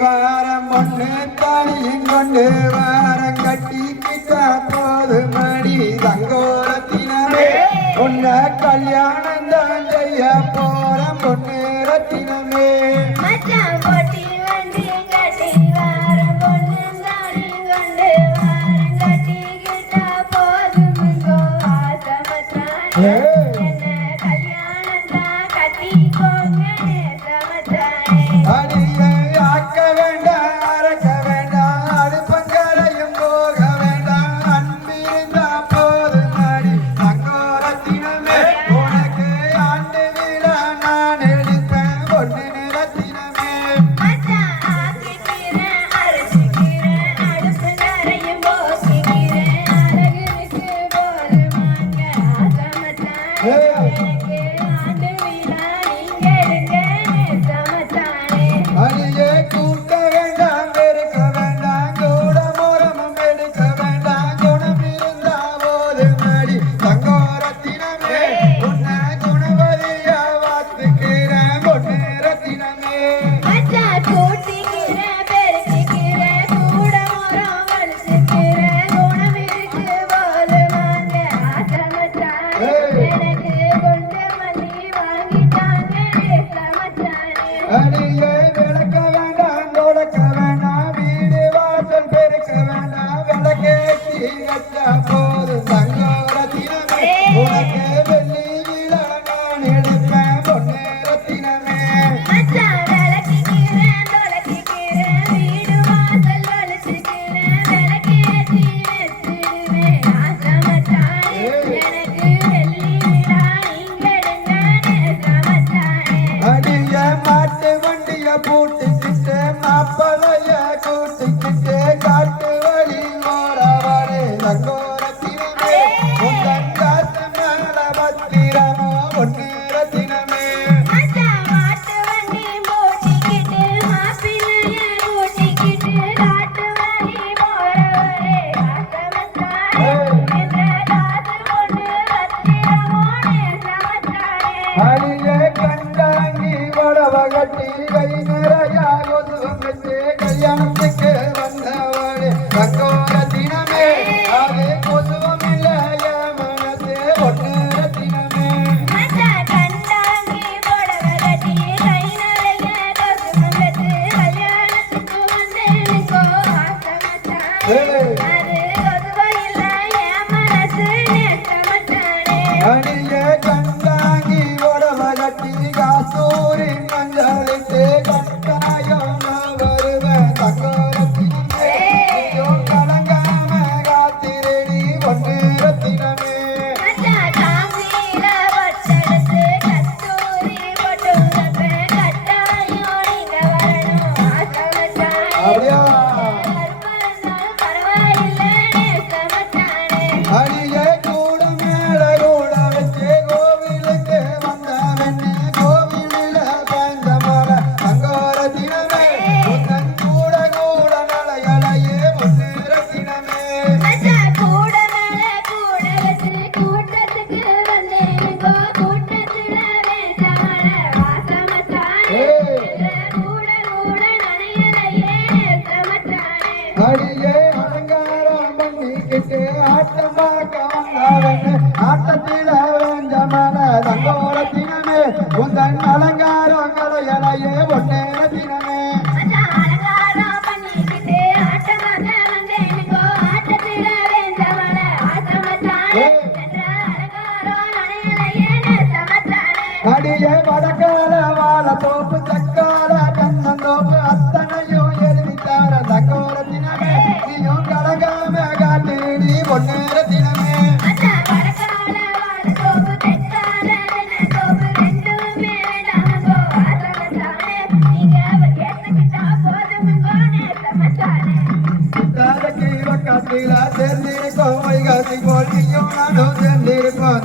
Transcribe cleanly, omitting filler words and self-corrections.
வாரம் பொண்ணு தாலியும் கொண்டு வாரம் கட்டிக்கிட்ட போது மடி தங்கோரத்தினமே உன்ன கல்யாணம் தான் செய்ய போறம் பொண்ணு ரத்தினமே கல்யாணத்துக்கு வந்தவளே தங்கோரத்தினமே அது பொதுவம் இல்லைய மனசே ஒட்டு ரத்தினமே அடியே கண்டாங்கி உடவ கட்டி காசூரி மஞ்சளித்து கட்டாயம் வருவேன் தங்கோரத்தினமே கலங்காம காத்திரடி ஒன்று ரத்தினமே அப்படியா அடியே கூட மேல கூட வச்சு கோவிலுக்கு வந்த வெண்ணு கோவிலில பயந்த மர தங்கோரத்தினமே உன்னன் கூட கூட நலையலையே ஒன்று ரத்தினமே அடியே அலங்காரம் பண்ணிக்கிட்டு ஆட்டமாக்க வந்தவன்னு ஆட்டத்தில வேஞ்ச மன தங்கோரத்தினமே உந்தன் அலங்காரம் கலையலையே ஒன்னே ரத்தினமே அடியே வடக்கால வாழ தோப்பு தக்கால கண்ணந்தோப்பு அத்தனையும் எழுதித்தார தங்கோரத்தினமே நீயும் கலங்காம காட்டு நீ ஒன்னே ரத்தினமே காத்தில சேர்ந்திருக்கோம் வைகாசி போல் நீயும் நானும் சேர்ந்திருக்கோம்